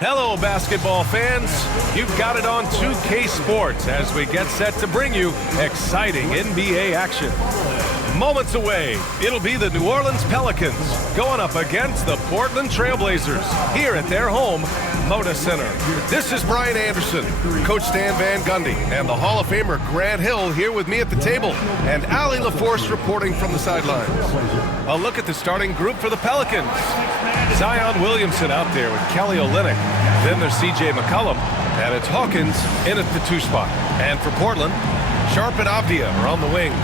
Hello, basketball fans. You've got it on 2K Sports as we get set to bring you exciting NBA action. Moments away, it'll be the New Orleans Pelicans going up against the Portland Trailblazers here at their home, Moda Center. This is Brian Anderson, Coach Stan Van Gundy, and the Hall of Famer Grant Hill here with me at the table, and Allie LaForce reporting from the sidelines. A look at the starting group for the Pelicans. Zion Williamson out there with Kelly Olynyk. Then there's C.J. McCollum, and it's Hawkins in at the 2 spot. And for Portland, Sharp and Avdia are on the wings.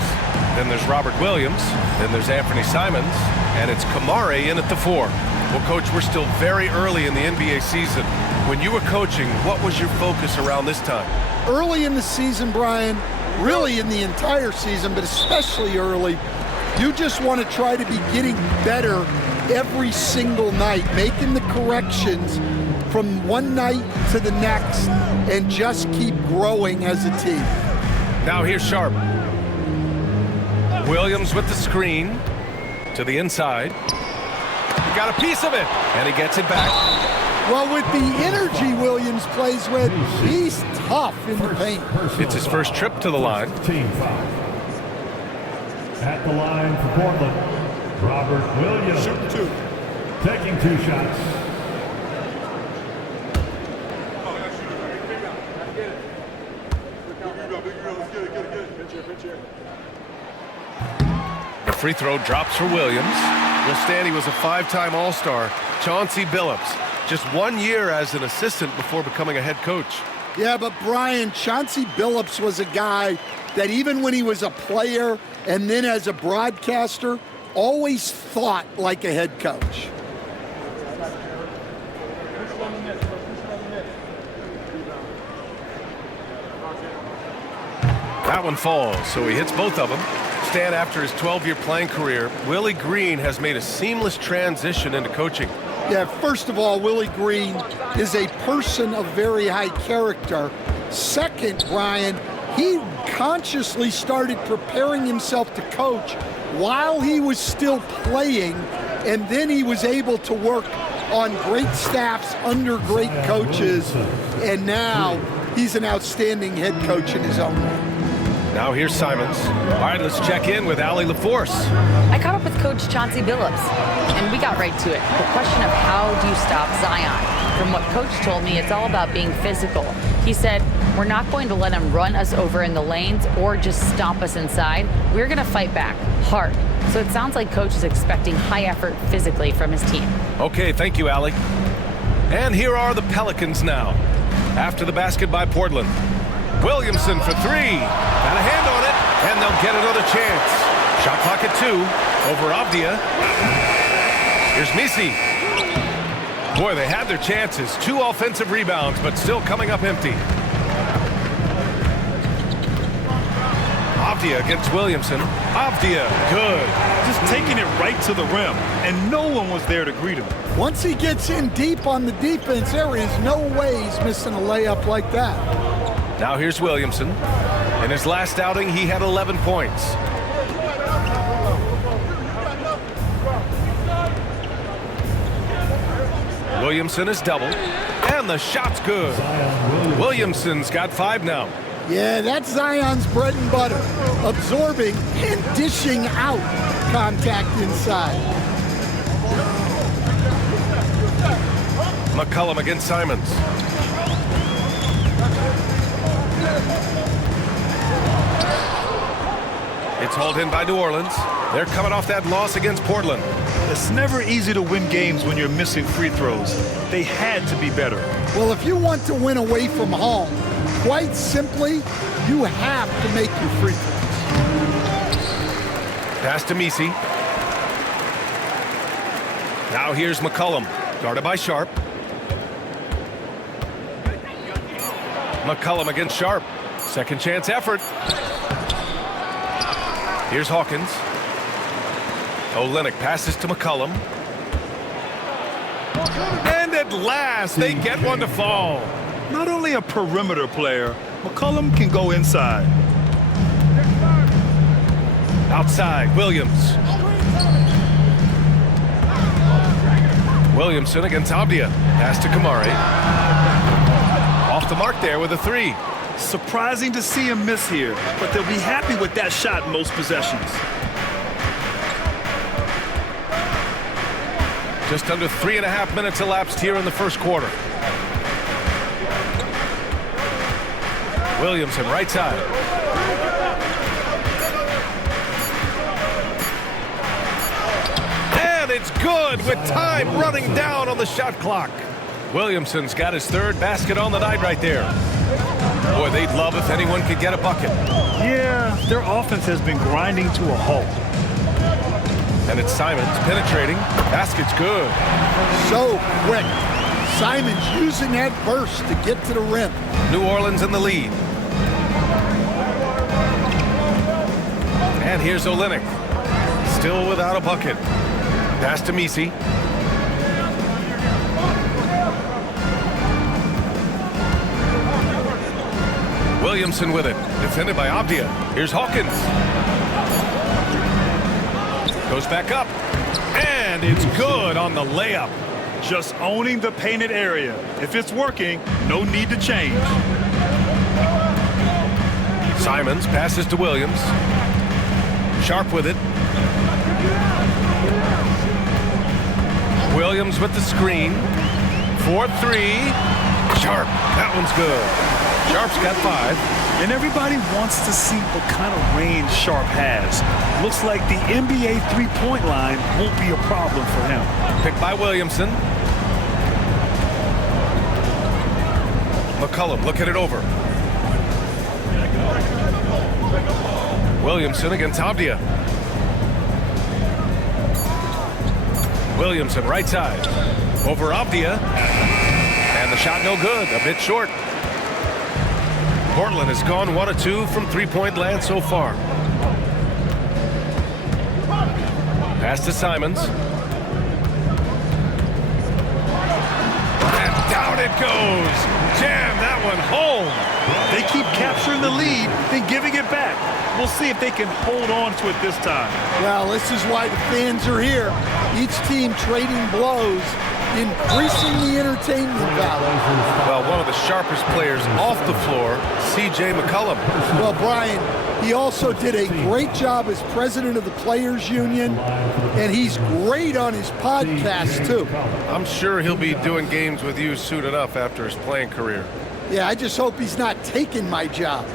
Then there's Robert Williams. Then there's Anthony Simons, and it's Kamare in at the 4. Well, Coach, we're still very early in the NBA season. When you were coaching, what was your focus around this time? Early in the season, Brian, really in the entire season, but especially early, you just want to try to be getting better every single night, making the corrections from one night to the next, and just keep growing as a team. Now here's Sharp. Williams with the screen to the inside. He got a piece of it, and he gets it back. Well, with the energy Williams plays with, he's tough in the paint. It's his first trip to the line. Team foul. At the line for Portland, Robert Williams. Shooting 2. Taking 2 shots. The free throw drops for Williams. Well, Stan, he was a 5-time All-Star. Chauncey Billups, just 1 year as an assistant before becoming a head coach. Yeah, but Brian, Chauncey Billups was a guy that even when he was a player and then as a broadcaster, always thought like a head coach. That one falls, so he hits both of them. Stan, after his 12-year playing career, Willie Green has made a seamless transition into coaching. Yeah, first of all, Willie Green is a person of very high character. Second, Brian, he consciously started preparing himself to coach while he was still playing, and then he was able to work on great staffs under great coaches, and now he's an outstanding head coach in his own right. Now here's Simons. All right, let's check in with Allie LaForce. I caught up with Coach Chauncey Billups, and we got right to it. The question of how do you stop Zion? From what Coach told me, it's all about being physical. He said, we're not going to let him run us over in the lanes or just stomp us inside. We're going to fight back hard. So it sounds like Coach is expecting high effort physically from his team. Okay, thank you, Allie. And here are the Pelicans now. After the basket by Portland. Williamson for 3. Got a hand on it, and they'll get another chance. Shot clock at 2. Over Avdia. Here's Misi. Boy, they had their chances. 2 offensive rebounds, but still coming up empty. Avdia against Williamson. Avdia, good. Just taking it right to the rim, and no one was there to greet him. Once he gets in deep on the defense, there is no way he's missing a layup like that. Now here's Williamson. In his last outing, he had 11 points. Williamson is doubled, and the shot's good. Williamson's got 5 now. Yeah, that's Zion's bread and butter, absorbing and dishing out contact inside. McCollum against Simons. It's hauled in by New Orleans. They're coming off that loss against Portland. It's never easy to win games when you're missing free throws. They had to be better. Well, if you want to win away from home, quite simply, you have to make your free throws. Pass to Misi. Now here's McCollum, guarded by Sharp. McCollum against Sharp. Second chance effort. Here's Hawkins. Olynyk passes to McCollum. And at last, they get one to fall. Not only a perimeter player, McCollum can go inside. Outside, Williams. Williamson against Abdia. Pass to Kamari. Off the mark there with a three. Surprising to see him miss here, but they'll be happy with that shot in most possessions. Just under 3.5 minutes elapsed here in the first quarter. Williamson, right side. And it's good with time running down on the shot clock. Williamson's got his third basket on the night right there. Boy, they'd love if anyone could get a bucket. Yeah, their offense has been grinding to a halt. And it's Simons penetrating. Basket's good. So quick. Simons using that burst to get to the rim. New Orleans in the lead. And here's Olynyk. Still without a bucket. Pass to Misi. Williamson with it. Defended by Abdia. Here's Hawkins. Goes back up. And it's good on the layup. Just owning the painted area. If it's working, no need to change. Simons passes to Williams. Sharp with it. Williams with the screen. 4-3. Sharp. That one's good. Sharp's got 5. And everybody wants to see what kind of range Sharp has. Looks like the NBA three-point line won't be a problem for him. Picked by Williamson. McCollum looking it over. Williamson against Abdia. Williamson right side. Over Abdia. And the shot no good. A bit short. Portland has gone 1 of 2 from three-point land so far. Pass to Simons. And down it goes. Jam that one home. They keep capturing the lead, then giving it back. We'll see if they can hold on to it this time. Well, this is why the fans are here. Each team trading blows, increasing the entertainment value. Well, one of the sharpest players off the floor, C.J. McCollum. Well, Brian, he also did a great job as president of the Players Union, and he's great on his podcast, too. I'm sure he'll be doing games with you soon enough after his playing career. Yeah, I just hope he's not taking my job.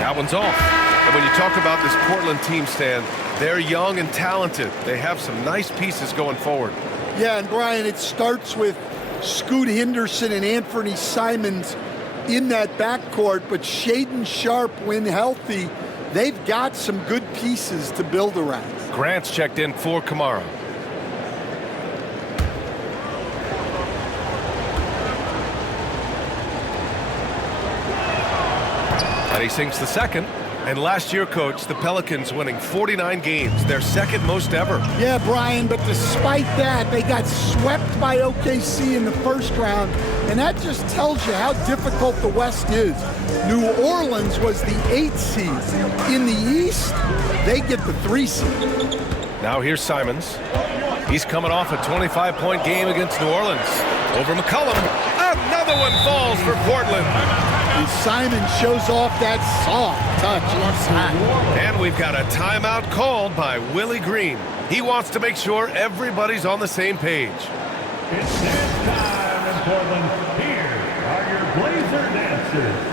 That one's off. And when you talk about this Portland team, Stan, they're young and talented. They have some nice pieces going forward. Yeah, and Brian, it starts with Scoot Henderson and Anthony Simons in that backcourt, but Shaedon Sharpe, when healthy, they've got some good pieces to build around. Grant's checked in for Kamara. And he sinks the second. And last year, Coach, the Pelicans winning 49 games, their second most ever. Yeah, Brian, but despite that, they got swept by OKC in the first round, and that just tells you how difficult the West is. New Orleans was the 8th seed. In the East, they get the 3 seed. Now here's Simons. He's coming off a 25-point game against New Orleans. Over McCollum. Another one falls for Portland. And Simon shows off that soft touch inside. And we've got a timeout called by Willie Green. He wants to make sure everybody's on the same page. It's dance time in Portland. Here are your Blazer dancers.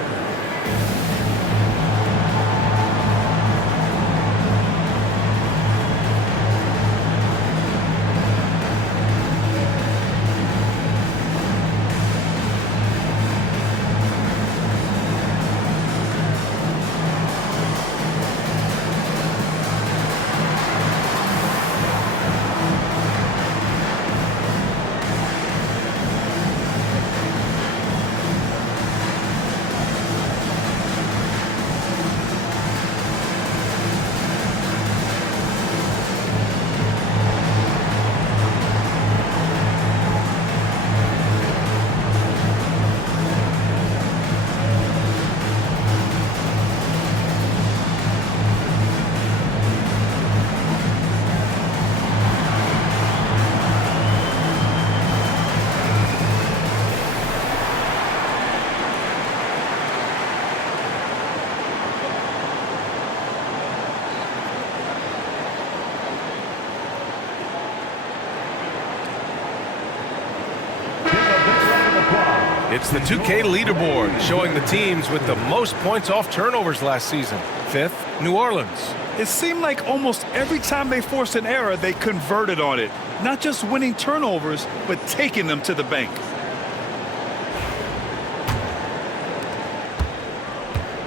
It's the 2K leaderboard showing the teams with the most points off turnovers last season. 5th, New Orleans. It seemed like almost every time they forced an error, they converted on it. Not just winning turnovers, but taking them to the bank.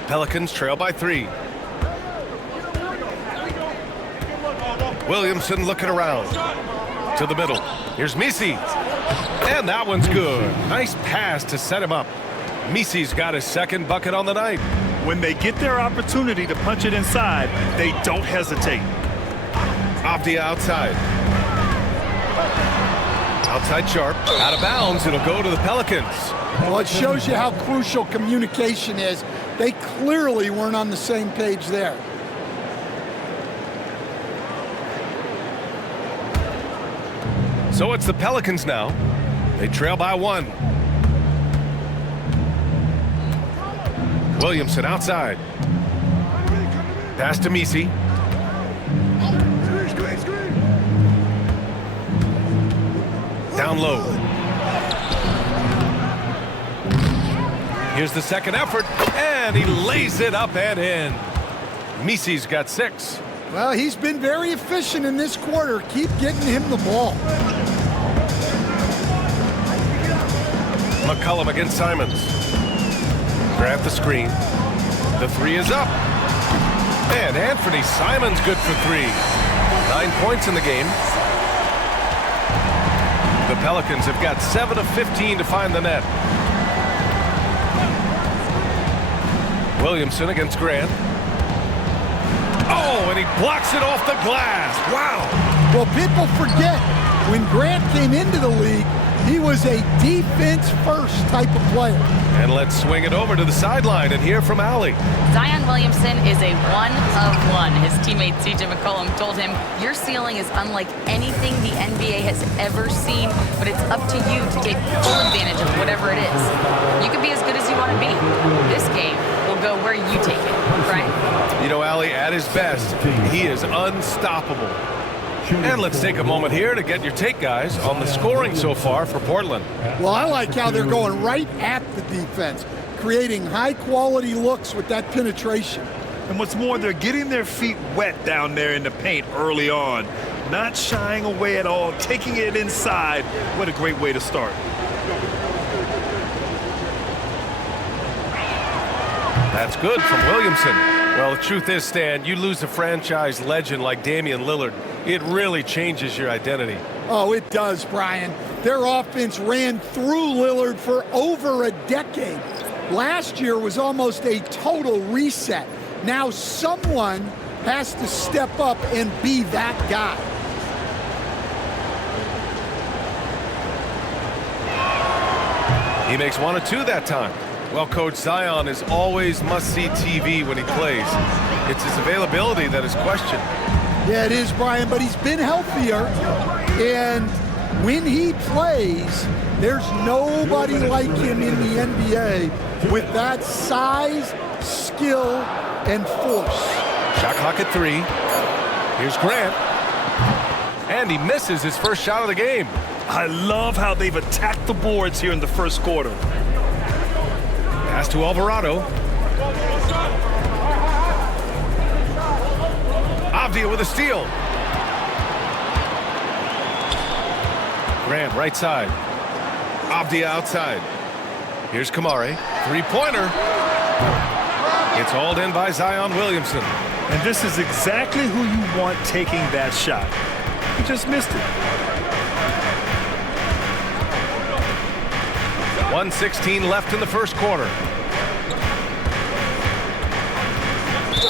Pelicans trail by 3. Williamson looking around. To the middle. Here's Misi. And that one's good. Nice pass to set him up. Misi's got his second bucket on the night. When they get their opportunity to punch it inside, they don't hesitate. Avdia outside. Outside Sharp. Out of bounds. It'll go to the Pelicans. Well, it shows you how crucial communication is. They clearly weren't on the same page there. So it's the Pelicans now. They trail by 1. Williamson outside. Pass to Misi. Down low. Here's the second effort, and he lays it up and in. Misi's got 6. Well, he's been very efficient in this quarter. Keep getting him the ball. McCollum against Simons. Grab the screen. The 3 is up. And Anthony Simons good for 3. 9 points in the game. The Pelicans have got 7 of 15 to find the net. Williamson against Grant. Oh, and he blocks it off the glass. Wow. Well, people forget, when Grant came into the league, he was a defense-first type of player. And let's swing it over to the sideline and hear from Allie. Zion Williamson is a 1 of 1. His teammate CJ McCollum told him, your ceiling is unlike anything the NBA has ever seen, but it's up to you to take full advantage of whatever it is. You can be as good as you want to be. This game will go where you take it, right? You know, Allie, at his best, he is unstoppable. And let's take a moment here to get your take, guys, on the scoring so far for Portland. Well, I like how they're going right at the defense, creating high-quality looks with that penetration. And what's more, they're getting their feet wet down there in the paint early on. Not shying away at all, taking it inside. What a great way to start. That's good from Williamson. Well, the truth is, Stan, you lose a franchise legend like Damian Lillard, it really changes your identity. Oh, it does, Brian. Their offense ran through Lillard for over a decade. Last year was almost a total reset. Now someone has to step up and be that guy. He makes 1 of 2 that time. Well, Coach, Zion is always must-see TV when he plays. It's his availability that is questioned. Yeah, it is, Brian, but he's been healthier. And when he plays, there's nobody like him in the NBA with that size, skill, and force. Shot clock at 3. Here's Grant. And he misses his first shot of the game. I love how they've attacked the boards here in the first quarter. Pass to Alvarado. Avdia with a steal. Grant right side. Avdia outside. Here's Kamari. 3-pointer. It's hauled in by Zion Williamson. And this is exactly who you want taking that shot. He just missed it. 1:16 left in the first quarter.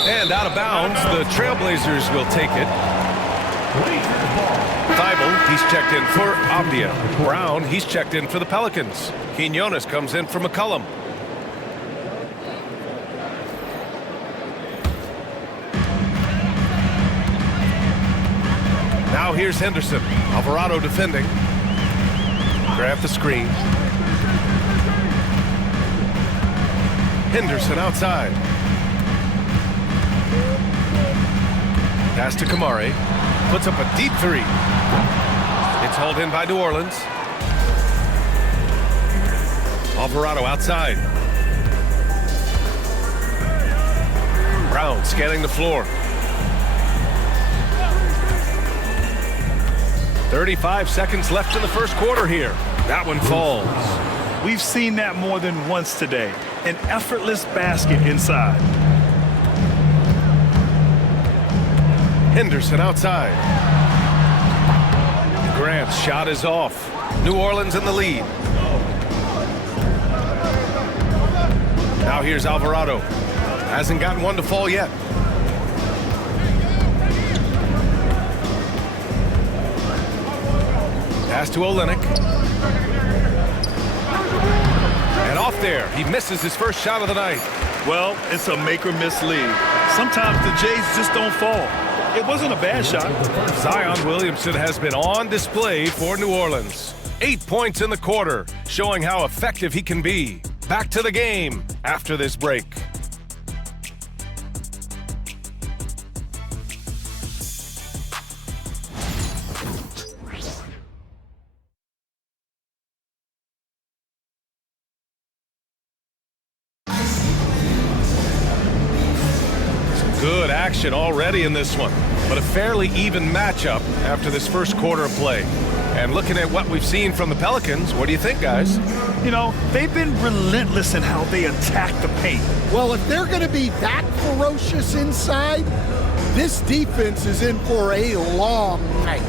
And out of bounds, the Trailblazers will take it. Thibault, he's checked in for Avdia. Brown, he's checked in for the Pelicans. Quinones comes in for McCollum. Now here's Henderson. Alvarado defending. Grab the screen. Henderson outside. Pass to Kamari. Puts up a deep 3. It's hauled in by New Orleans. Alvarado outside. Brown scanning the floor. 35 seconds left in the first quarter here. That one falls. We've seen that more than once today. An effortless basket inside. Henderson outside. Grant's shot is off. New Orleans in the lead. Now here's Alvarado. Hasn't gotten one to fall yet. Pass to Olynyk. And off there. He misses his first shot of the night. Well, it's a make or miss league. Sometimes the Jays just don't fall. It wasn't a bad shot. Zion Williamson has been on display for New Orleans. 8 points in the quarter, showing how effective he can be. Back to the game after this break. Good action already in this one, but a fairly even matchup after this first quarter of play. And looking at what we've seen from the Pelicans, what do you think, guys? You know, they've been relentless in how they attack the paint. Well, if they're going to be that ferocious inside, this defense is in for a long night.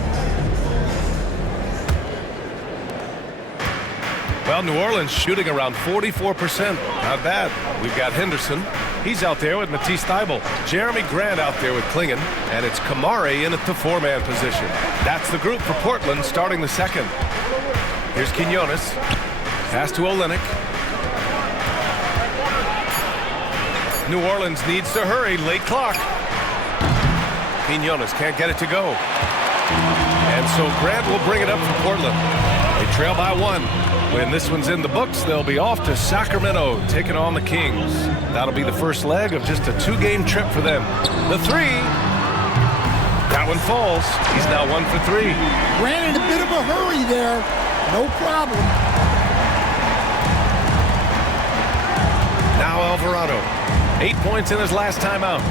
Well, New Orleans shooting around 44%. Not bad. We've got Henderson. He's out there with Matisse Thybulle. Jeremy Grant out there with Klingon. And it's Kamari in at the four-man position. That's the group for Portland starting the second. Here's Quinones. Pass to Olynyk. New Orleans needs to hurry. Late clock. Quinones can't get it to go. And so Grant will bring it up for Portland. They trail by one. When this one's in the books, they'll be off to Sacramento, taking on the Kings. That'll be the first leg of just a two-game trip for them. The three. That one falls. He's now 1 for 3. Ran in a bit of a hurry there. No problem. Now Alvarado. 8 points in his last time out.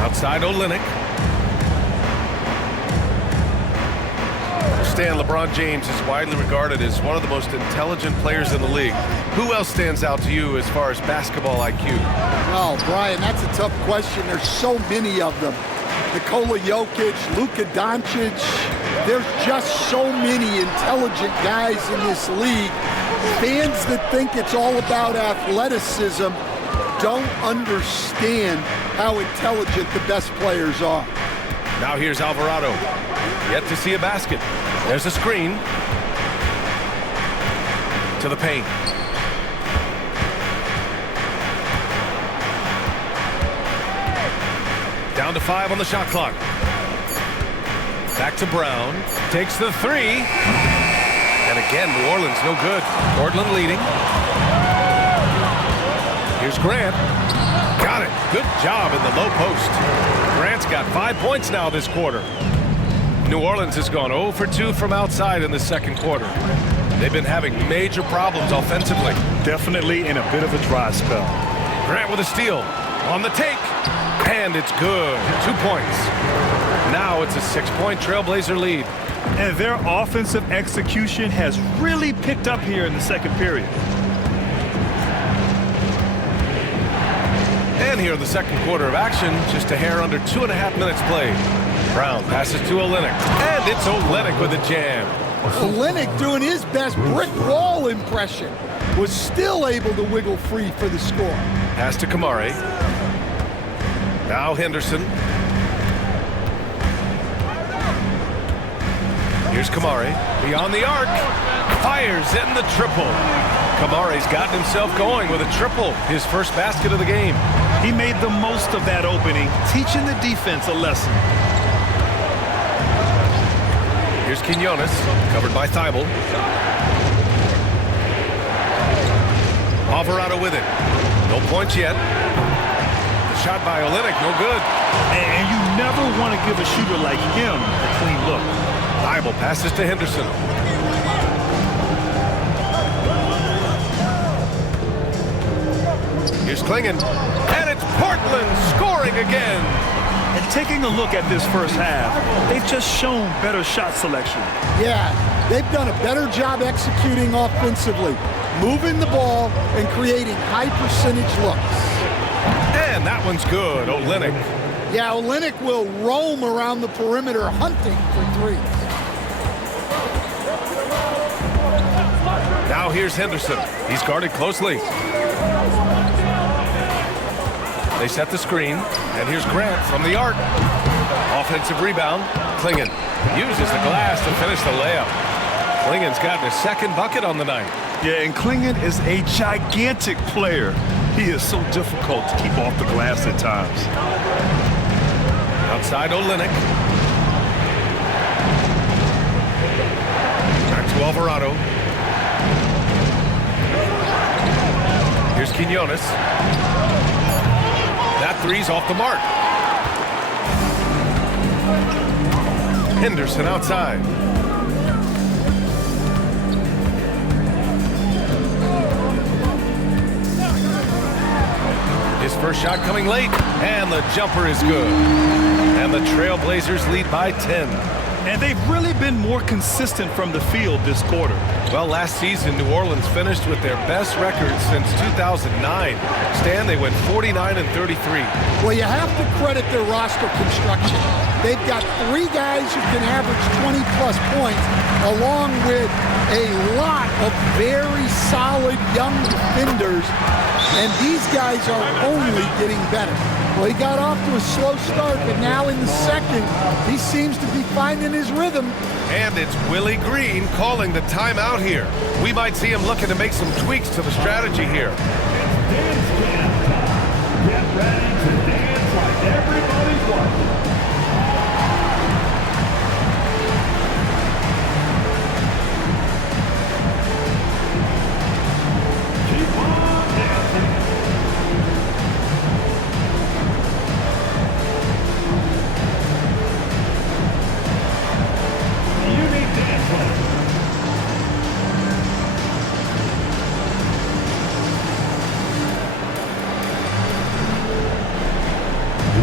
Outside Olynyk. LeBron James is widely regarded as one of the most intelligent players in the league. Who else stands out to you as far as basketball IQ? Oh, Brian, that's a tough question. There's so many of them. Nikola Jokic, Luka Doncic. There's just so many intelligent guys in this league. Fans that think it's all about athleticism don't understand how intelligent the best players are. Now here's Alvarado. Yet to see a basket. There's a screen. To the paint. Down to 5 on the shot clock. Back to Brown. Takes the three. And again, New Orleans no good. Portland leading. Here's Grant. Got it. Good job in the low post. Grant's got 5 points now this quarter. New Orleans has gone 0 for 2 from outside in the second quarter. They've been having major problems offensively. Definitely in a bit of a dry spell. Grant with a steal. On the take. And it's good. 2 points. Now it's a 6-point Trailblazer lead. And their offensive execution has really picked up here in the second period. And here in the second quarter of action, just a hair under 2.5 minutes played. Brown passes to Olynyk. And it's Olynyk with a jam. Olynyk doing his best brick wall impression. Was still able to wiggle free for the score. Pass to Kamari. Now Henderson. Here's Kamari. Beyond the arc. Fires in the triple. Kamari's gotten himself going with a triple. His first basket of the game. He made the most of that opening, teaching the defense a lesson. Here's Quinones, covered by Thybulle. Alvarado with it. No points yet. The shot by Olynyk, no good. And you never want to give a shooter like him a clean look. Thybulle passes to Henderson. Klingon. And it's Portland scoring again. And taking a look at this first half, they've just shown better shot selection. Yeah, they've done a better job executing offensively, moving the ball and creating high percentage looks. And that one's good, Olynyk. Yeah, Olynyk will roam around the perimeter hunting for threes. Now here's Henderson. He's guarded closely. They set the screen, and here's Grant from the arc. Offensive rebound. Klingon uses the glass to finish the layup. Klingon's gotten his second bucket on the night. Yeah, and Klingon is a gigantic player. He is so difficult to keep off the glass at times. Outside Olynyk. Back to Alvarado. Here's Quinones. That three's off the mark. Henderson outside. His first shot coming late, and the jumper is good. And the Trailblazers lead by 10. And they've really been more consistent from the field this quarter. Well, last season, New Orleans finished with their best record since 2009. Stan, they went 49-33. Well, you have to credit their roster construction. They've got 3 guys who can average 20-plus points, along with a lot of very solid young defenders, and these guys are only getting better. Well, he got off to a slow start, but now in the second, he seems to be finding his rhythm. And it's Willie Green calling the timeout here. We might see him looking to make some tweaks to the strategy here. Dance jam time. Get ready to dance like everybody's watching. Keep on dancing. Unique dance play.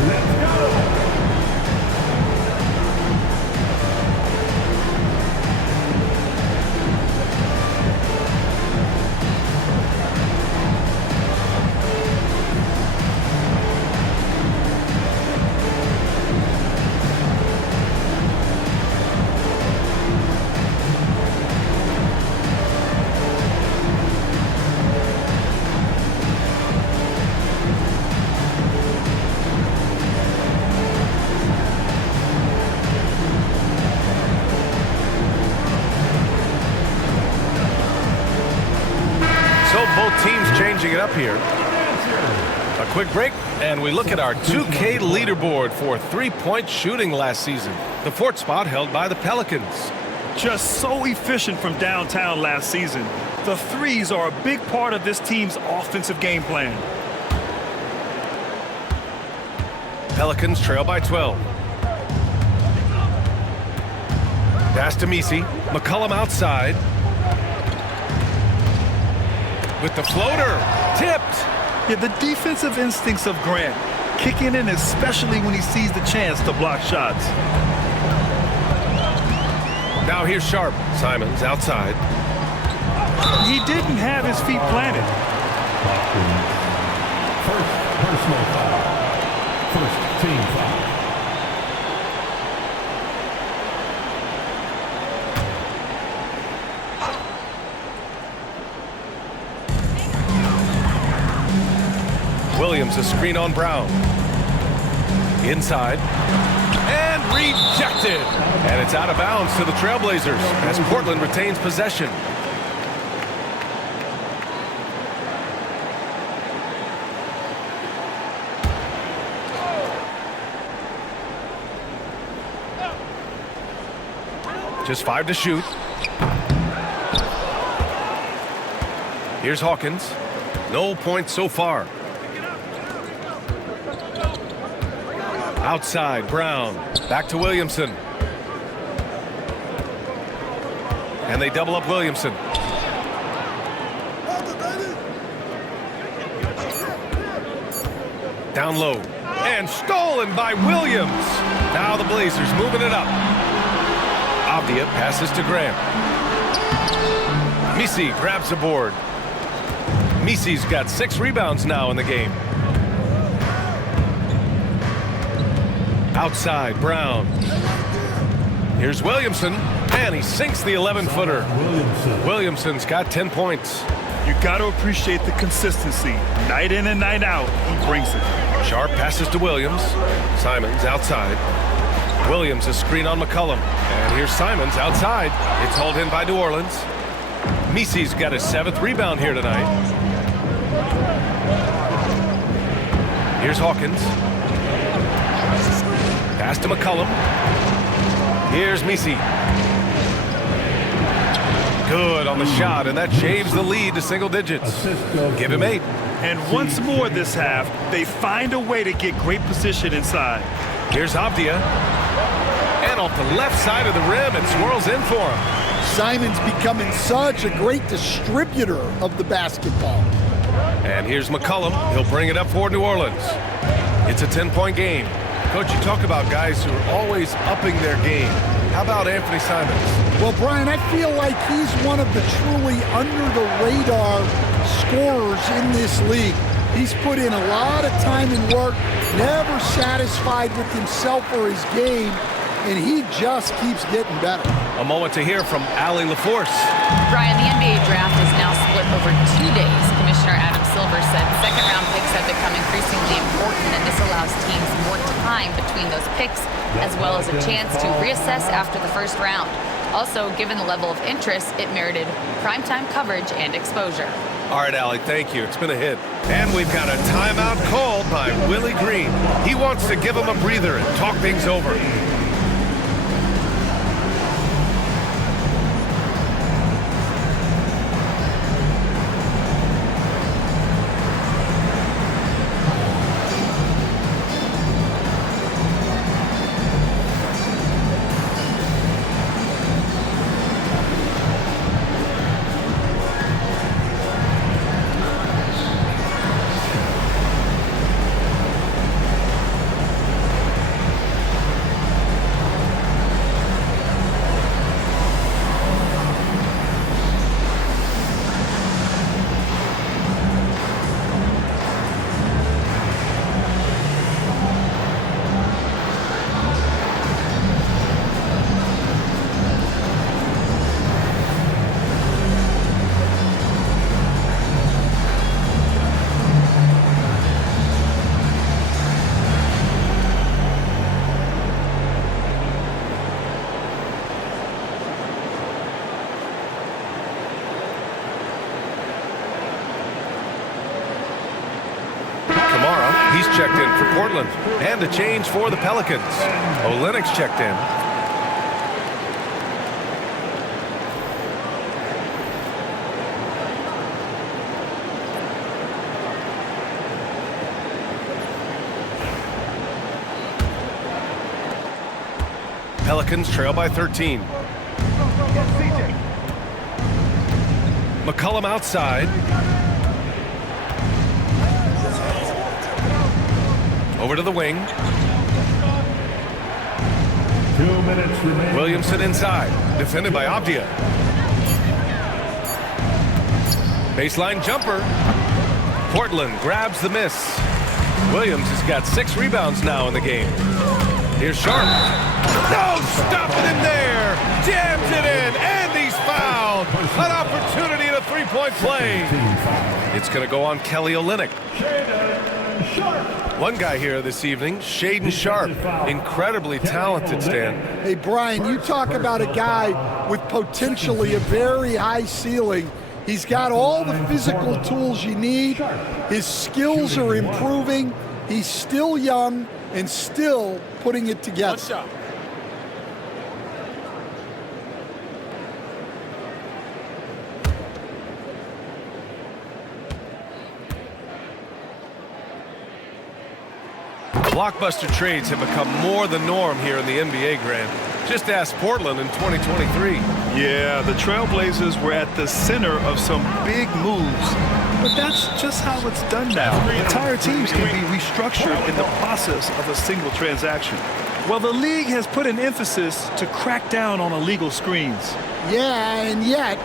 Let's go! So both teams changing it up here. A quick break, and we look at our 2K leaderboard for three-point shooting last season. The 4th spot held by the Pelicans. Just so efficient from downtown last season. The threes are a big part of this team's offensive game plan. Pelicans trail by 12. Pass to Misi. McCollum outside. With the floater. Tipped. Yeah, the defensive instincts of Grant kicking in, especially when he sees the chance to block shots. Now here's Sharp. Simons outside. He didn't have his feet planted. First personal foul. First team foul. Williams, a screen on Brown. Inside. And rejected. And it's out of bounds to the Trailblazers as Portland retains possession. Just 5 to shoot. Here's Hawkins. No points so far. Outside, Brown. Back to Williamson. And they double up Williamson. Down low. And stolen by Williams. Now the Blazers moving it up. Avdia passes to Graham. Misi grabs the board. Misi's got 6 rebounds now in the game. Outside, Brown. Here's Williamson, and he sinks the 11-footer. Williamson's got 10 points. You got to appreciate the consistency. Night in and night out, he brings it. Sharp passes to Williams. Simons outside. Williams a screen on McCollum. And here's Simons outside. It's hauled in by New Orleans. Misi's got his 7th rebound here tonight. Here's Hawkins. Pass to McCollum. Here's Misi. Good on the shot, and that shaves the lead to single digits. Give him 8. And once more this half, they find a way to get great position inside. Here's Avdia. And off the left side of the rim, it swirls in for him. Simons becoming such a great distributor of the basketball. And here's McCollum. He'll bring it up for New Orleans. It's a 10-point game. Coach, you talk about guys who are always upping their game. How about Anthony Simons? Well, Brian, I feel like he's one of the truly under-the-radar scorers in this league. He's put in a lot of time and work, never satisfied with himself or his game, and he just keeps getting better. A moment to hear from Allie LaForce. Brian, the NBA draft is now split over 2 days. Commissioner Adam Silver said second-round picks have become increasingly important, and this allows teams more time between those picks, as well as a chance to reassess after the first round. Also, given the level of interest, it merited primetime coverage and exposure. All right, Allie, thank you. It's been a hit. And we've got a timeout called by Willie Green. He wants to give him a breather and talk things over. He's checked in for Portland. And a change for the Pelicans. Olynyk's checked in. Pelicans trail by 13. McCollum outside. Over to the wing. 2 minutes remaining. Williamson inside. Defended by Avdia. Baseline jumper. Portland grabs the miss. Williams has got 6 rebounds now in the game. Here's Sharp. No stopping him there. Jams it in, and he's fouled. An opportunity in a three-point play. It's going to go on Kelly Olynyk. One guy here this evening, Shaedon Sharp, incredibly talented, Stan. Hey, Brian, you talk about a guy with potentially a very high ceiling. He's got all the physical tools you need. His skills are improving. He's still young and still putting it together. Blockbuster trades have become more the norm here in the NBA, Grant. Just ask Portland in 2023. Yeah, the Trailblazers were at the center of some big moves, but that's just how it's done now. Entire teams can be restructured in the process of a single transaction. Well, the league has put an emphasis to crack down on illegal screens. Yeah, and yet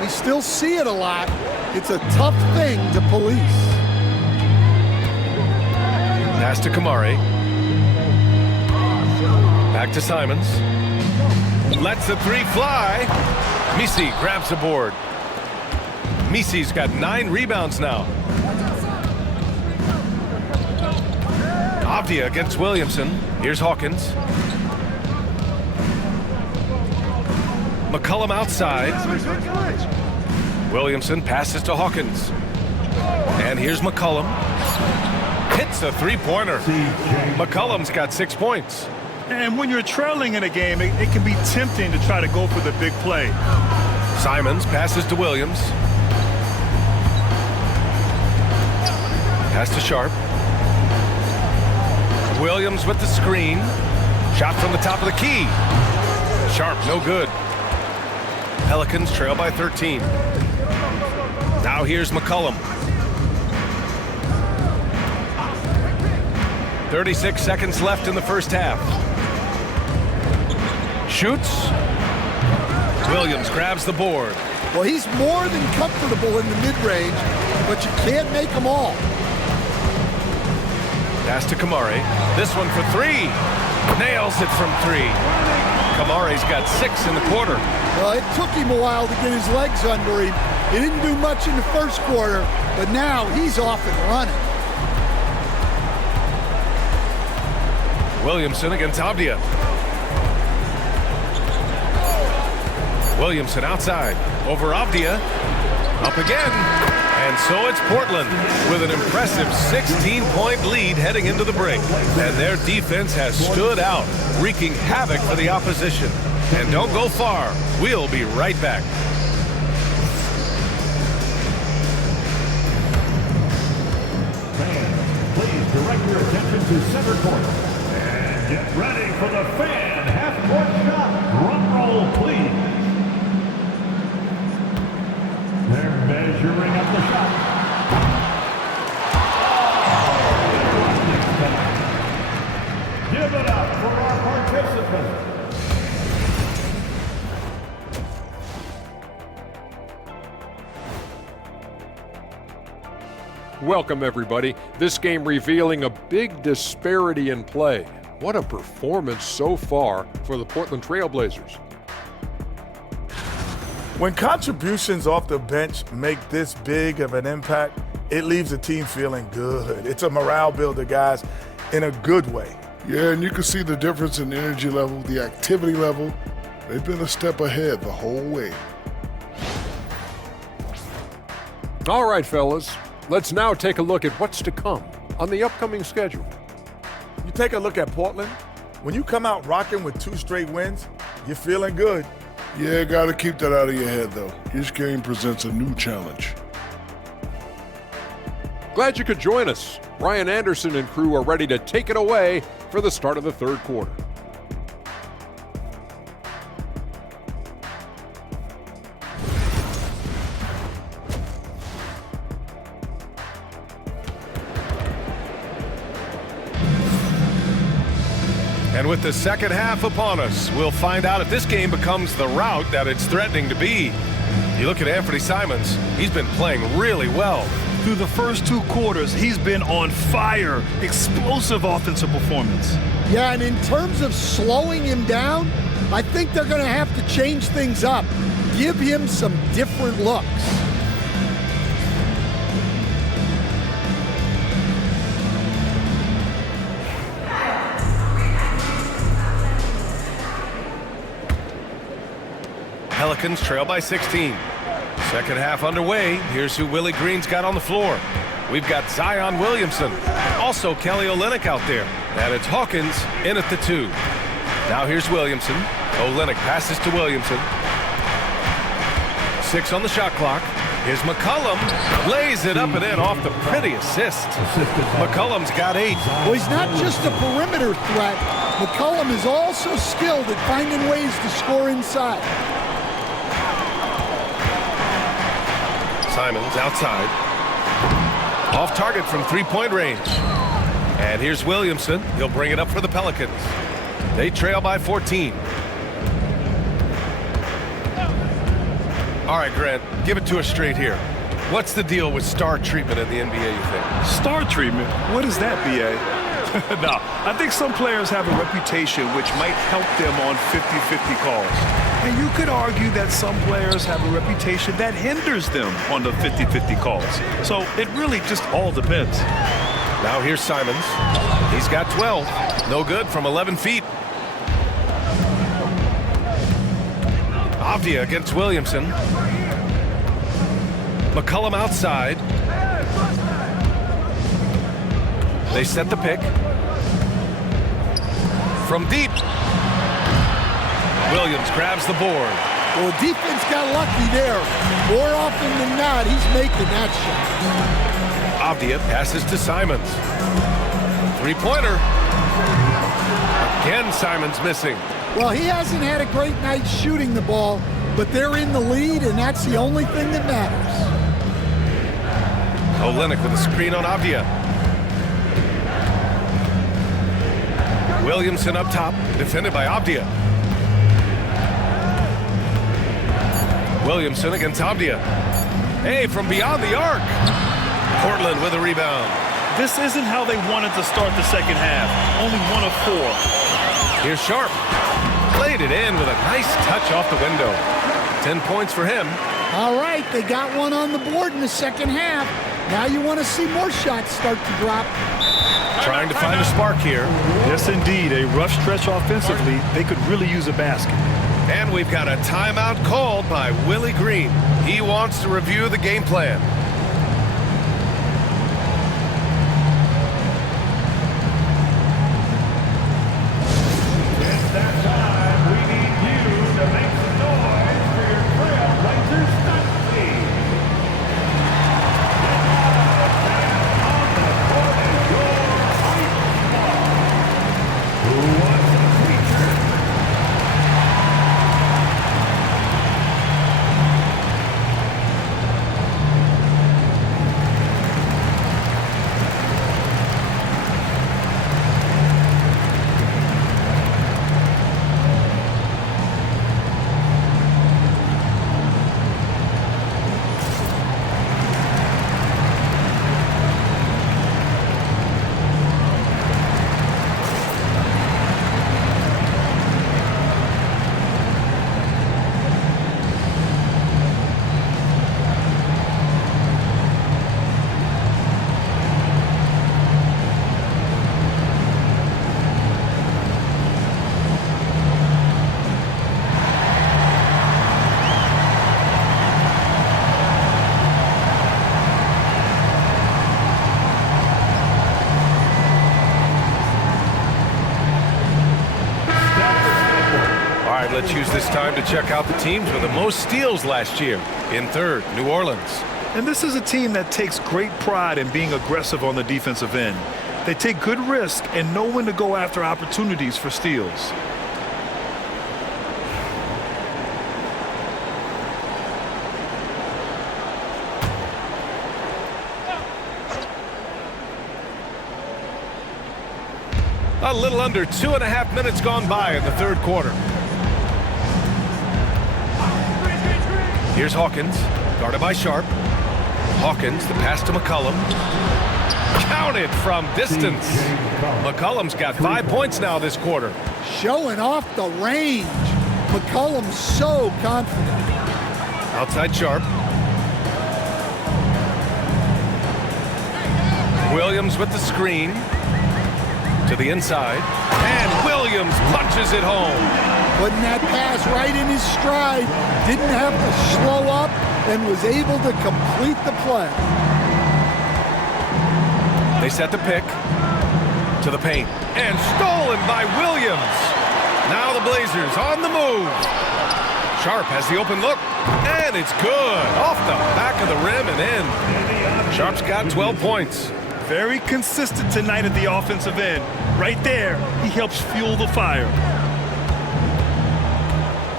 we still see it a lot. It's a tough thing to police. Pass to Kamari. Back to Simons. Lets the three fly. Misi grabs the board. Misi's got 9 rebounds now. Avdia against Williamson. Here's Hawkins. McCollum outside. Williamson passes to Hawkins. And here's McCollum. Hits a three-pointer. McCollum's got 6 points. And when you're trailing in a game, it can be tempting to try to go for the big play. Simons passes to Williams. Pass to Sharp. Williams with the screen. Shot from the top of the key. Sharp, no good. Pelicans trail by 13. Now here's McCollum. 36 seconds left in the first half. Shoots. Williams grabs the board. Well, he's more than comfortable in the mid-range, but you can't make them all. Pass to Kamari. This one for 3. Nails it from 3. Kamari's got 6 in the quarter. Well, it took him a while to get his legs under him. He didn't do much in the first quarter, but now he's off and running. Williamson against Avdia. Williamson outside. Over Avdia. Up again. And so it's Portland with an impressive 16-point lead heading into the break. And their defense has stood out, wreaking havoc for the opposition. And don't go far. We'll be right back. Fans, please direct your attention to center court. And get ready for the fan half-court shot. Drum roll, please. They're measuring up the shot. Give it up for our participants. Welcome, everybody. This game revealing a big disparity in play. What a performance so far for the Portland Trail Blazers. When contributions off the bench make this big of an impact, it leaves the team feeling good. It's a morale builder, guys, in a good way. Yeah, and you can see the difference in energy level, the activity level. They've been a step ahead the whole way. All right, fellas, let's now take a look at what's to come on the upcoming schedule. You take a look at Portland. When you come out rocking with 2 straight wins, you're feeling good. Yeah, got to keep that out of your head, though. Each game presents a new challenge. Glad you could join us. Ryan Anderson and crew are ready to take it away for the start of the third quarter. And with the second half upon us, we'll find out if this game becomes the rout that it's threatening to be. You look at Anthony Simons, he's been playing really well. Through the first 2 quarters, he's been on fire. Explosive offensive performance. Yeah, and in terms of slowing him down, I think they're going to have to change things up. Give him some different looks. Pelicans trail by 16. Second half underway. Here's who Willie Green's got on the floor. We've got Zion Williamson, also Kelly Olynyk out there. And it's Hawkins in at the 2. Now here's Williamson. Olynyk passes to Williamson. 6 on the shot clock. Here's McCollum. Lays it up and in off the pretty assist. McCollum's got 8. Well, he's not just a perimeter threat. McCollum is also skilled at finding ways to score inside. Simons outside. Off target from three-point range. And here's Williamson. He'll bring it up for the Pelicans. They trail by 14. All right, Grant, give it to us straight here. What's the deal with star treatment in the NBA, you think? Star treatment? What is that, B.A.? No, I think some players have a reputation which might help them on 50-50 calls. And you could argue that some players have a reputation that hinders them on the 50-50 calls. So it really just all depends. Now here's Simons. He's got 12. No good from 11 feet. Avdia against Williamson. McCollum outside. They set the pick. From deep. Williams grabs the board. Well, defense got lucky there. More often than not, he's making that shot. Avdia passes to Simons. Three-pointer. Again, Simons missing. Well, he hasn't had a great night shooting the ball, but they're in the lead, and that's the only thing that matters. Olynyk with a screen on Avdia. Williamson up top, defended by Avdia. Williamson against Avdia. Hey, from beyond the arc. Portland with a rebound. This isn't how they wanted to start the second half. Only 1 of 4. Here's Sharp. Played it in with a nice touch off the window. 10 points for him. All right, they got one on the board in the second half. Now you want to see more shots start to drop. Trying to find a spark here. Yes, indeed. A rough stretch offensively. They could really use a basket. And we've got a timeout called by Willie Green. He wants to review the game plan. It's that time. We need you to make some noise for your Trailblazers stat team. On the court is your ice star. Who wants a feature? Let's use this time to check out the teams with the most steals last year. In third, New Orleans. And this is a team that takes great pride in being aggressive on the defensive end. They take good risk and know when to go after opportunities for steals. A little under 2.5 minutes gone by in the third quarter. Here's Hawkins, guarded by Sharp. Hawkins, the pass to McCollum. Counted from distance. McCollum's got 5 points now this quarter. Showing off the range. McCollum's so confident. Outside Sharp. Williams with the screen. To the inside. And Williams punches it home. Putting that pass right in his stride. Didn't have to slow up and was able to complete the play. They set the pick to the paint. And stolen by Williams. Now the Blazers on the move. Sharp has the open look. And it's good. Off the back of the rim and in. Sharp's got 12 points. Very consistent tonight at the offensive end. Right there, he helps fuel the fire.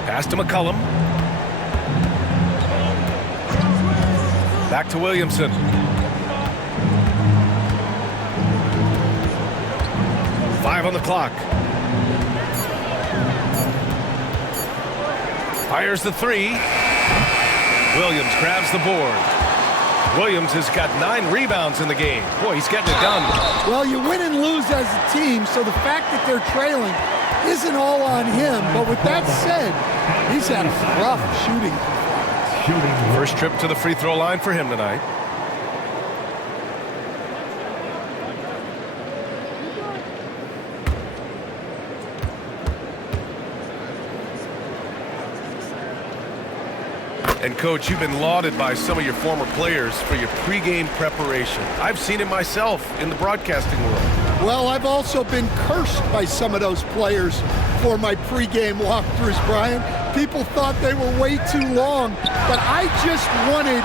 Pass to McCollum. Back to Williamson. Five on the clock. Fires the three. Williams grabs the board. Williams has got 9 rebounds in the game. Boy, he's getting it done. Well, you win and lose as a team, so the fact that they're trailing isn't all on him. But with that said, he's had a rough shooting performance. First trip to the free throw line for him tonight. And, Coach, you've been lauded by some of your former players for your pregame preparation. I've seen it myself in the broadcasting world. Well, I've also been cursed by some of those players for my pregame walkthroughs, Brian. People thought they were way too long, but I just wanted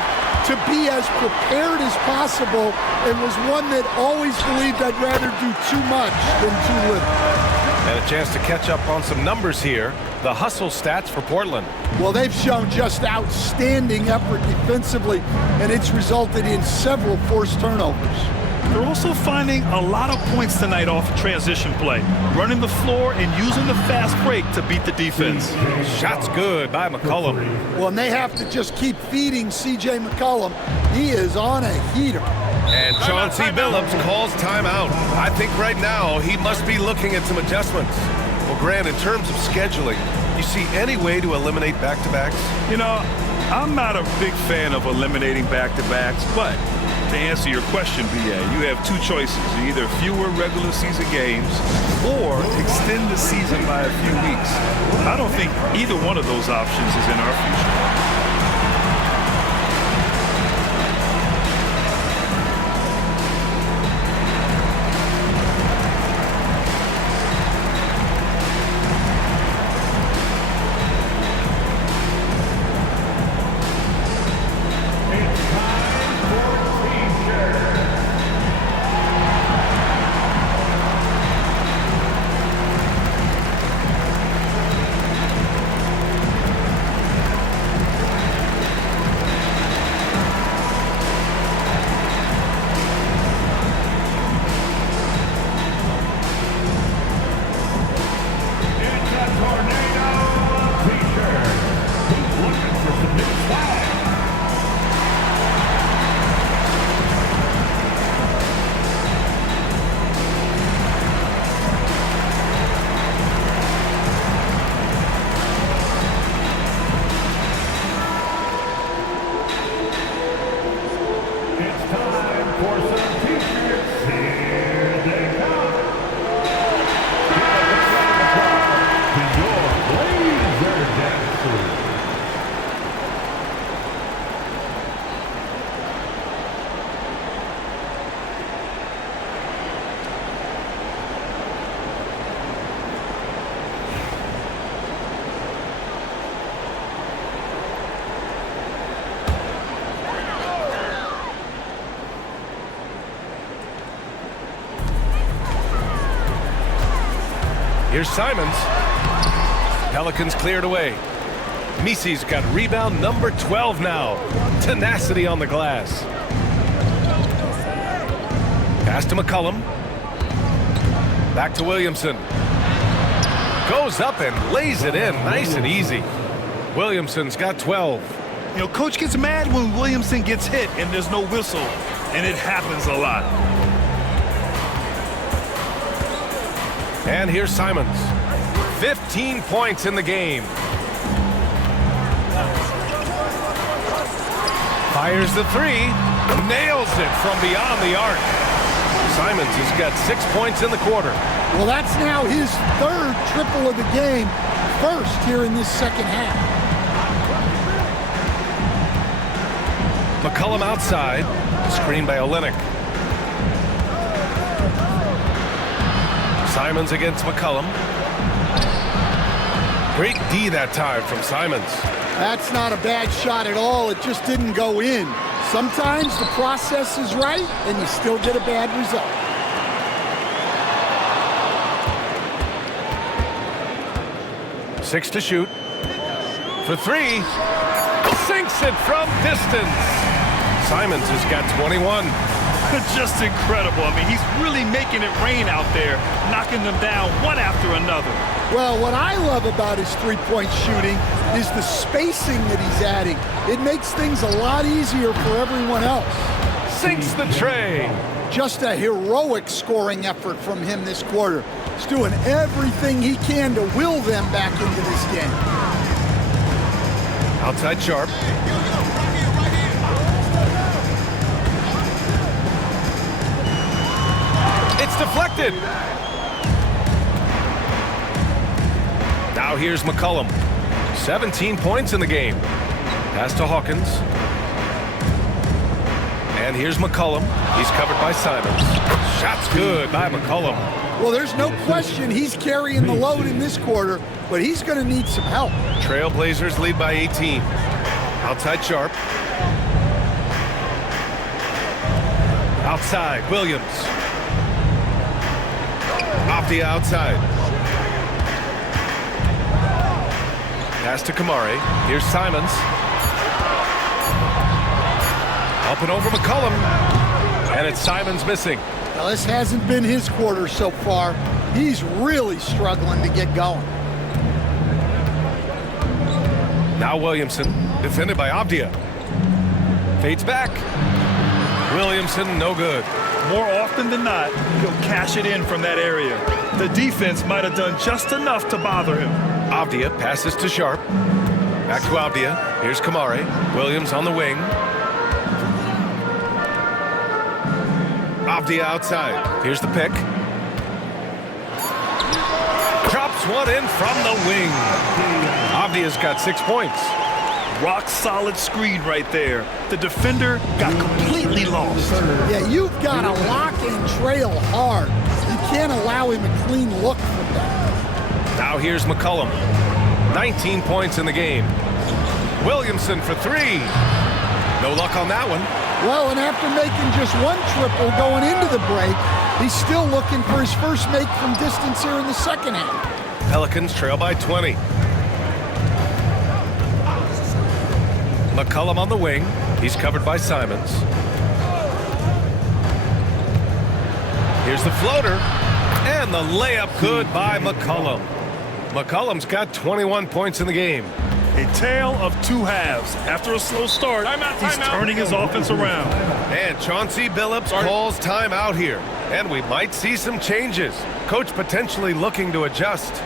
to be as prepared as possible and was one that always believed I'd rather do too much than too little. And a chance to catch up on some numbers here. The hustle stats for Portland. Well, they've shown just outstanding effort defensively, and it's resulted in several forced turnovers. They're also finding a lot of points tonight off transition play, running the floor and using the fast break to beat the defense. Shots good by McCollum. Well, and they have to just keep feeding C.J. McCollum. He is on a heater. And Chauncey Billups calls timeout. I think right now he must be looking at some adjustments. Well, Grant, in terms of scheduling, you see any way to eliminate back-to-backs? You know, I'm not a big fan of eliminating back-to-backs, but to answer your question, B.A., you have two choices. Either fewer regular season games or extend the season by a few weeks. I don't think either one of those options is in our future. Here's Simons. Pelicans cleared away. Misi's got rebound number 12 now. Tenacity on the glass. Pass to McCollum. Back to Williamson. Goes up and lays it in nice and easy. Williamson's got 12. You know, Coach gets mad when Williamson gets hit and there's no whistle, and it happens a lot. And here's Simons. 15 points in the game. Fires the three. Nails it from beyond the arc. Simons has got 6 points in the quarter. Well, that's now his third triple of the game. First here in this second half. McCollum outside. Screen by Olynyk. Simons against McCollum. Great D that time from Simons. That's not a bad shot at all. It just didn't go in. Sometimes the process is right and you still get a bad result. Six to shoot. For three. Sinks it from distance. Simons has got 21. Just incredible. I mean, he's really making it rain out there, knocking them down one after another. Well, what I love about his three-point shooting is the spacing that he's adding. It makes things a lot easier for everyone else. Sinks the tray. Just a heroic scoring effort from him this quarter. He's doing everything he can to will them back into this game. Outside Sharp. It's deflected. Now here's McCollum. 17 points in the game. Pass to Hawkins. And here's McCollum. He's covered by Simons. Shot's good by McCollum. Well, there's no question he's carrying the load in this quarter, but he's going to need some help. Trailblazers lead by 18. Outside Sharp. Outside Williams. Off the outside. Pass to Kamari. Here's Simons. Up and over McCollum. And it's Simons missing. Now, this hasn't been his quarter so far. He's really struggling to get going. Now Williamson, defended by Avdia. Fades back. Williamson, no good. More often than not, he'll cash it in from that area. The defense might have done just enough to bother him. Avdia passes to Sharp. Back to Avdia. Here's Kamari. Williams on the wing. Avdia outside. Here's the pick. Drops one in from the wing. Avdia's got 6 points. Rock solid screen right there. The defender got completely lost. Yeah, you've got to lock and trail hard. You can't allow him a clean look from that. Now here's McCollum. 19 points in the game. Williamson for three. No luck on that one. Well, and after making just one triple going into the break, he's still looking for his first make from distance here in the second half. Pelicans trail by 20. McCollum on the wing. He's covered by Simons. Here's the floater. And the layup good by McCollum. McCollum's got 21 points in the game. A tale of two halves. After a slow start, he's turning his offense around. And Chauncey Billups calls timeout here. And we might see some changes. Coach potentially looking to adjust.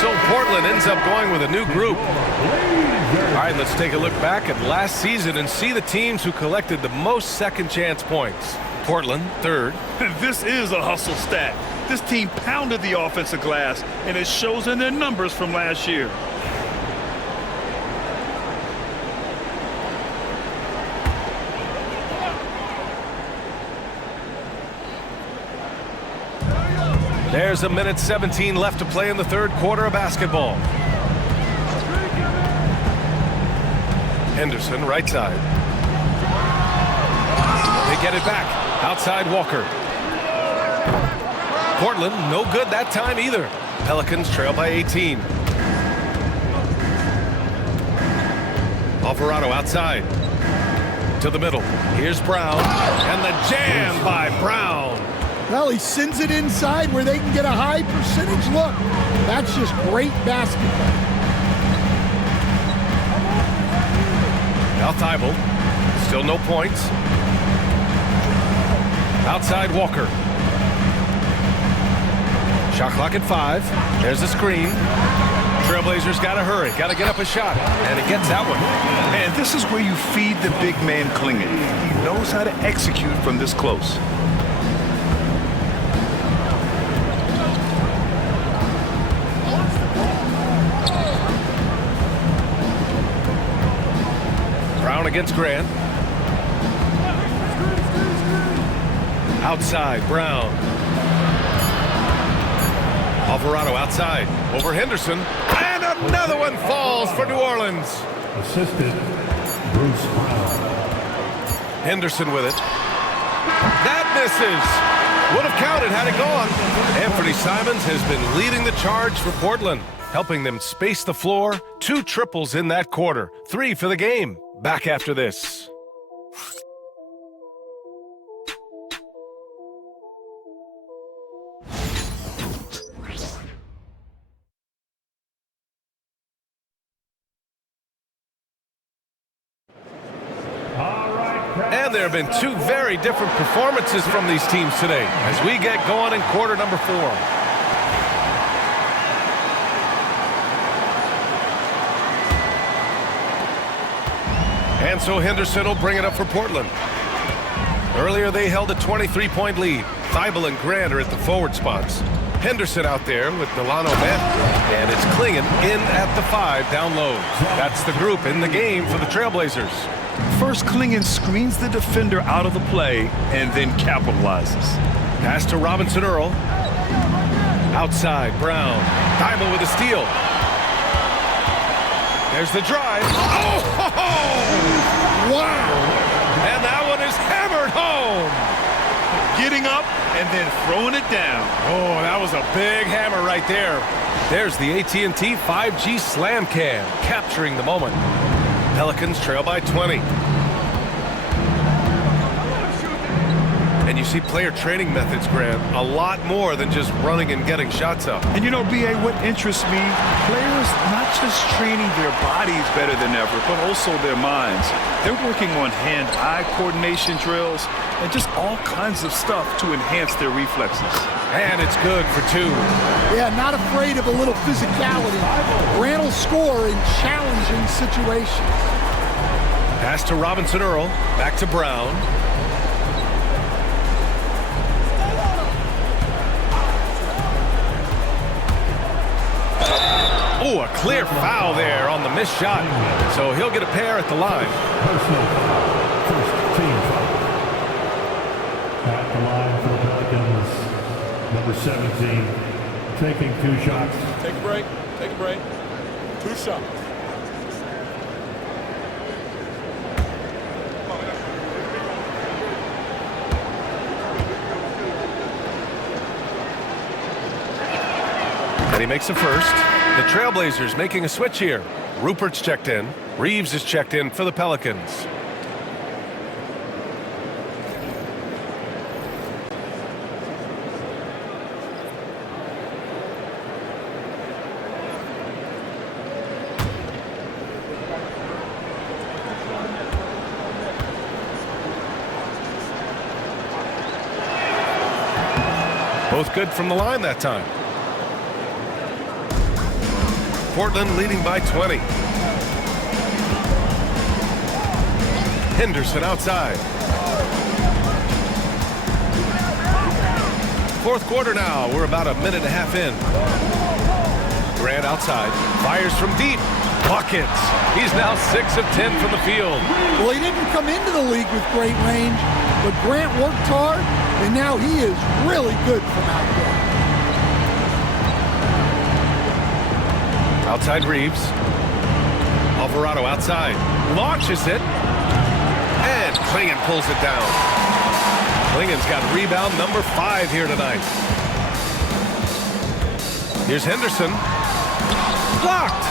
So Portland ends up going with a new group. All right, let's take a look back at last season and see the teams who collected the most second chance points. Portland, third. This is a hustle stat. This team pounded the offensive glass, and it shows in their numbers from last year. There's a minute 17 left to play in the third quarter of basketball. Henderson, right side. They get it back. Outside Walker. Portland, no good that time either. Pelicans trail by 18. Alvarado outside. To the middle. Here's Brown. And the jam by Brown. Well, he sends it inside where they can get a high percentage look. That's just great basketball. Now Thibault. Still no points. Outside Walker. Shot clock at 5. There's a screen. Trailblazers got to hurry. Got to get up a shot. And he gets that one. And this is where you feed the big man clinging. He knows how to execute from this close. Brown against Grant. Outside, Brown. Alvarado outside. Over Henderson. And another one falls for New Orleans. Assisted, Bruce Brown. Henderson with it. That misses. Would have counted had it gone. Anthony Simons has been leading the charge for Portland, helping them space the floor. 2 triples in that quarter. 3 for the game. Back after this. And there have been 2 very different performances from these teams today as we get going in quarter number 4. And so Henderson will bring it up for Portland. Earlier they held a 23-point lead. Thibault and Grant are at the forward spots. Henderson out there with Delano Bent, and it's Clingan in at the 5 down low. That's the group in the game for the Trailblazers. First, Clingan screens the defender out of the play and then capitalizes. Pass to Robinson Earl. Outside, Brown. Thibault with a steal. There's the drive. Oh! Wow! And that one is hammered home. Getting up and then throwing it down. Oh, that was a big hammer right there. There's the AT&T 5G Slam Cam, capturing the moment. Pelicans trail by 20. And you see player training methods, Grant, a lot more than just running and getting shots up. And you know, B.A., what interests me, players not just training their bodies better than ever, but also their minds. They're working on hand-eye coordination drills and just all kinds of stuff to enhance their reflexes. And it's good for 2. Yeah, not afraid of a little physicality. Grant will score in challenging situations. Pass to Robinson Earl. Back to Brown. Oh, a clear foul there on the missed shot. So he'll get a pair at the line. Personal foul. First team foul. At the line for the Pelicans, number 17, taking 2 shots. Take a break. Take a break. 2 shots. And he makes the first. The Trailblazers making a switch here. Rupert's checked in. Reeves is checked in for the Pelicans. Both good from the line that time. Portland leading by 20. Henderson outside. Fourth quarter now. We're about a minute and a half in. Grant outside. Fires from deep. Buckets. He's now 6 of 10 from the field. Well, he didn't come into the league with great range, but Grant worked hard, and now he is really good from out there. Outside Reeves. Alvarado outside. Launches it. And Clingan pulls it down. Clingan's got rebound number 5 here tonight. Here's Henderson. Blocked.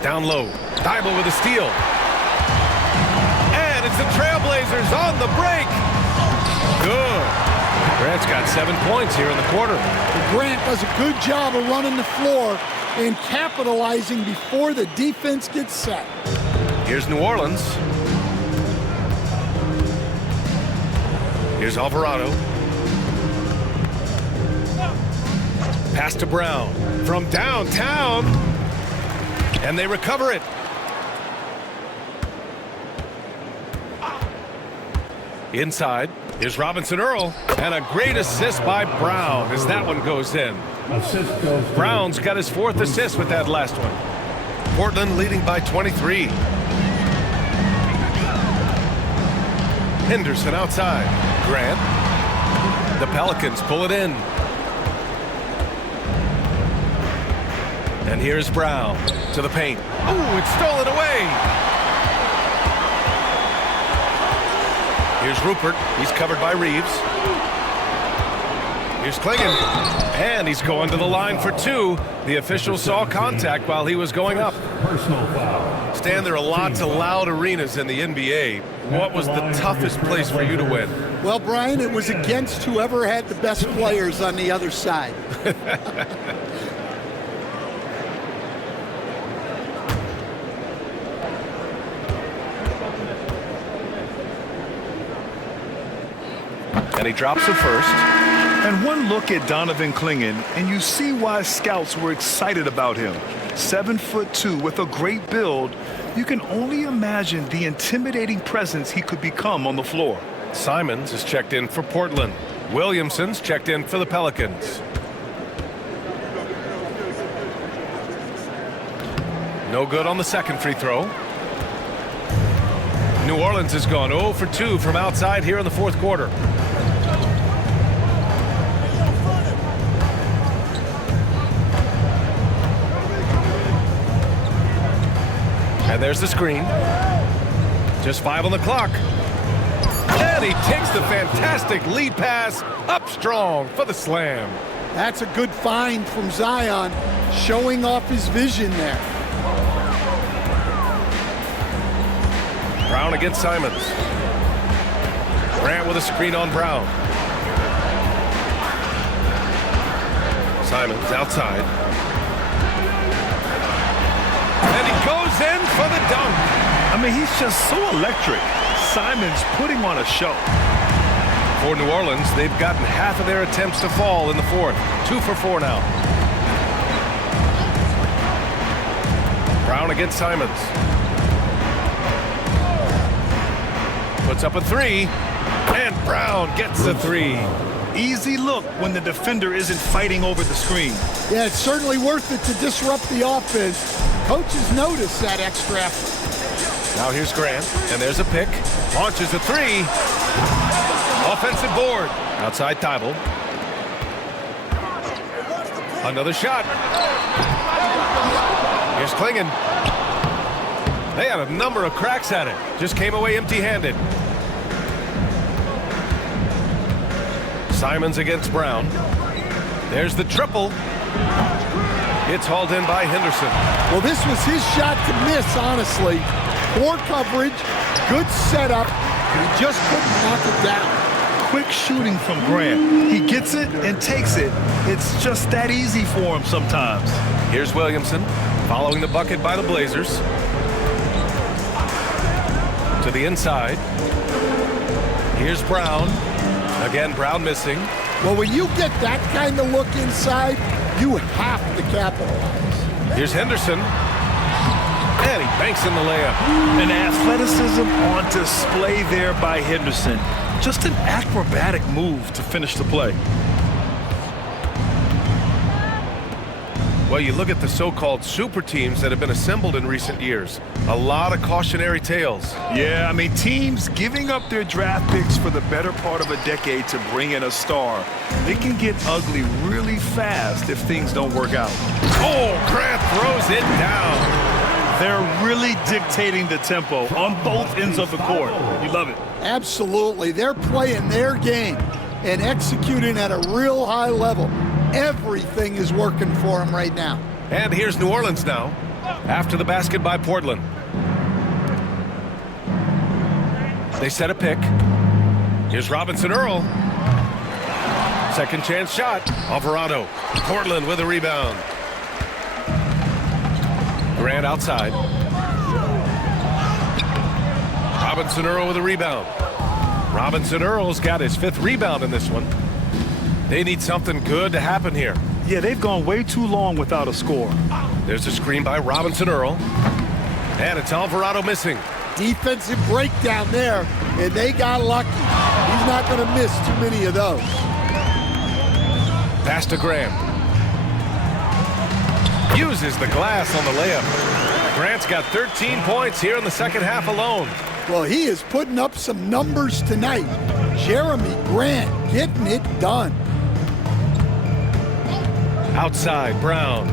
Down low. Thibault with a steal. And it's the Trailblazers on the break. Good. Grant's got 7 points here in the quarter. Grant does a good job of running the floor and capitalizing before the defense gets set. Here's New Orleans. Here's Alvarado. Pass to Brown from downtown. And they recover it. Inside, here's Robinson Earl. And a great assist by Brown as that one goes in. Brown's got his 4th assist with that last one. Portland leading by 23. Henderson outside. Grant. The Pelicans pull it in. And here's Brown to the paint. Ooh, it's stolen away. Here's Rupert. He's covered by Reeves. Here's Klingon. And he's going to the line for 2. The official saw contact while he was going up. Personal foul. Stan, there are lots of loud arenas in the NBA. What was the toughest place for you to win? Well, Brian, it was against whoever had the best players on the other side. And he drops it first. And one look at Donovan Klingon, and you see why scouts were excited about him. 7'2" with a great build. You can only imagine the intimidating presence he could become on the floor. Simons is checked in for Portland. Williamson's checked in for the Pelicans. No good on the second free throw. New Orleans has gone 0 for 2 from outside here in the 4th quarter. And there's the screen. Just 5 on the clock. And he takes the fantastic lead pass up strong for the slam. That's a good find from Zion, showing off his vision there. Brown against Simons. Grant with a screen on Brown. Simons outside. And he goes in for the dunk. I mean, he's just so electric. Simons putting on a show. For New Orleans, they've gotten half of their attempts to fall in the 4th. 2 for 4 now. Brown against Simons. Puts up a 3. And Brown gets the 3. Easy look when the defender isn't fighting over the screen. Yeah, it's certainly worth it to disrupt the offense. Coaches notice that extra effort. Now here's Grant, and there's a pick. Launches a 3. Offensive board. Outside Thibault. Another shot. Here's Klingon. They had a number of cracks at it. Just came away empty-handed. Simons against Brown. There's the triple. It's hauled in by Henderson. Well, this was his shot to miss, honestly. Poor coverage, good setup. He just couldn't knock it down. Quick shooting from Grant. He gets it and takes it. It's just that easy for him sometimes. Here's Williamson, following the bucket by the Blazers. To the inside. Here's Brown. Again, Brown missing. Well, when you get that kind of look inside, you have to capitalize. Here's Henderson. And he banks in the layup. An athleticism on display there by Henderson. Just an acrobatic move to finish the play. Well, you look at the so-called super teams that have been assembled in recent years. A lot of cautionary tales. Yeah, I mean, teams giving up their draft picks for the better part of a decade to bring in a star. It can get ugly really fast if things don't work out. Oh, Grant throws it down. They're really dictating the tempo on both ends of the court. You love it. Absolutely. They're playing their game. and executing at a real high level. Everything is working for him right now. And here's New Orleans now, after the basket by Portland. They set a pick. Here's Robinson Earl. Second chance shot. Alvarado. Portland with a rebound. Grant outside. Robinson Earl with a rebound. Robinson Earl's got his 5th rebound in this one. They need something good to happen here. Yeah, they've gone way too long without a score. There's a screen by Robinson Earl. And it's Alvarado missing. Defensive breakdown there, and they got lucky. He's not going to miss too many of those. Pass to Grant. Uses the glass on the layup. Grant's got 13 points here in the second half alone. Well, he is putting up some numbers tonight. Jeremy Grant getting it done. Outside, Brown.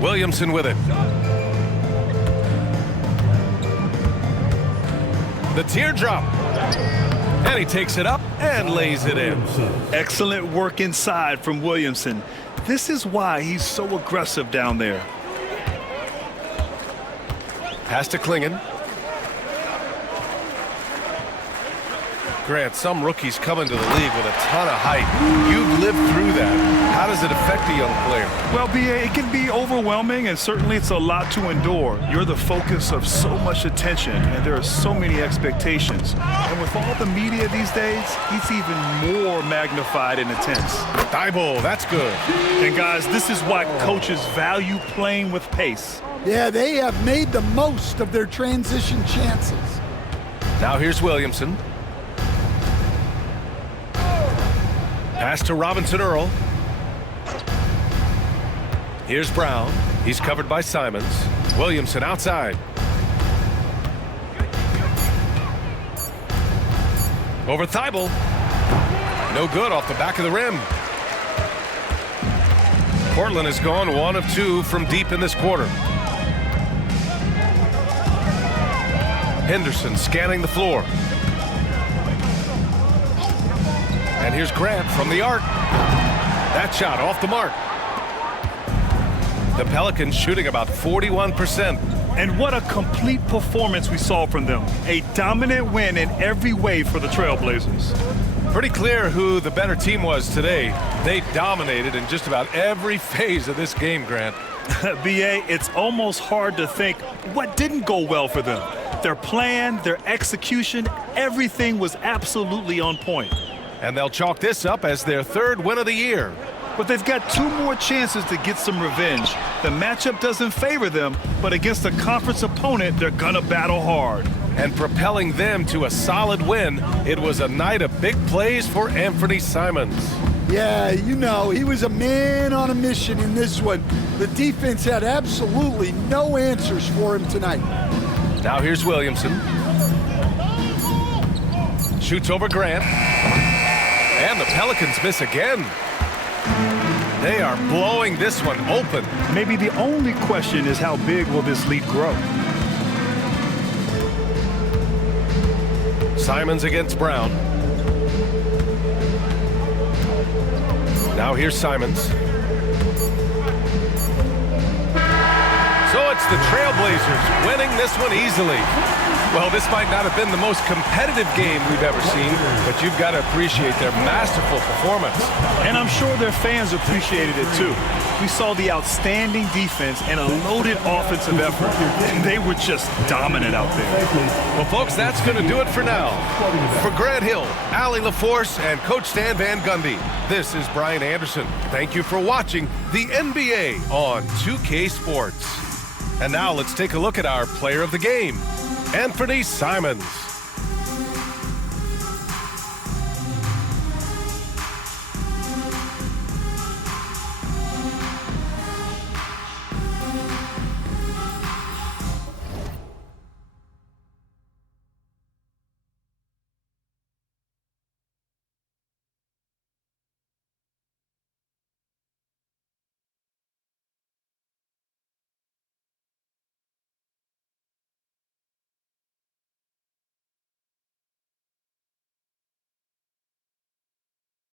Williamson with it. The teardrop. And he takes it up and lays it in. Excellent work inside from Williamson. This is why he's so aggressive down there. Pass to Klingon. Grant, some rookies come into the league with a ton of height. You've lived through that. How does it affect a young player? Well, B.A., it can be overwhelming, and certainly it's a lot to endure. You're the focus of so much attention, and there are so many expectations. And with all the media these days, it's even more magnified and intense. Thibault, that's good. And guys, this is why coaches value playing with pace. Yeah, they have made the most of their transition chances. Now here's Williamson. Pass to Robinson Earl. Here's Brown. He's covered by Simons. Williamson outside. Over Thibault. No good off the back of the rim. Portland has gone 1 of 2 from deep in this quarter. Henderson scanning the floor. And here's Grant from the arc. That shot off the mark. The Pelicans shooting about 41%. And what a complete performance we saw from them. A dominant win in every way for the Trailblazers. Pretty clear who the better team was today. They dominated in just about every phase of this game, Grant. B.A., it's almost hard to think what didn't go well for them. Their plan, their execution, everything was absolutely on point. And they'll chalk this up as their 3rd win of the year. But they've got 2 more chances to get some revenge. The matchup doesn't favor them, but against a conference opponent, they're gonna battle hard. And propelling them to a solid win, it was a night of big plays for Anthony Simons. Yeah, you know, he was a man on a mission in this one. The defense had absolutely no answers for him tonight. Now here's Williamson. Shoots over Grant. And the Pelicans miss again. They are blowing this one open. Maybe the only question is how big will this lead grow? Simons against Brown. Now here's Simons. So it's the Trailblazers winning this one easily. Well, this might not have been the most competitive game we've ever seen, but you've got to appreciate their masterful performance. And I'm sure their fans appreciated it too. We saw the outstanding defense and a loaded offensive effort, and they were just dominant out there. Well, folks, that's going to do it for now. For Grant Hill, Allie LaForce, and Coach Stan Van Gundy, this is Brian Anderson. Thank you for watching the NBA on 2K Sports. And now let's take a look at our player of the game, Anthony Simons.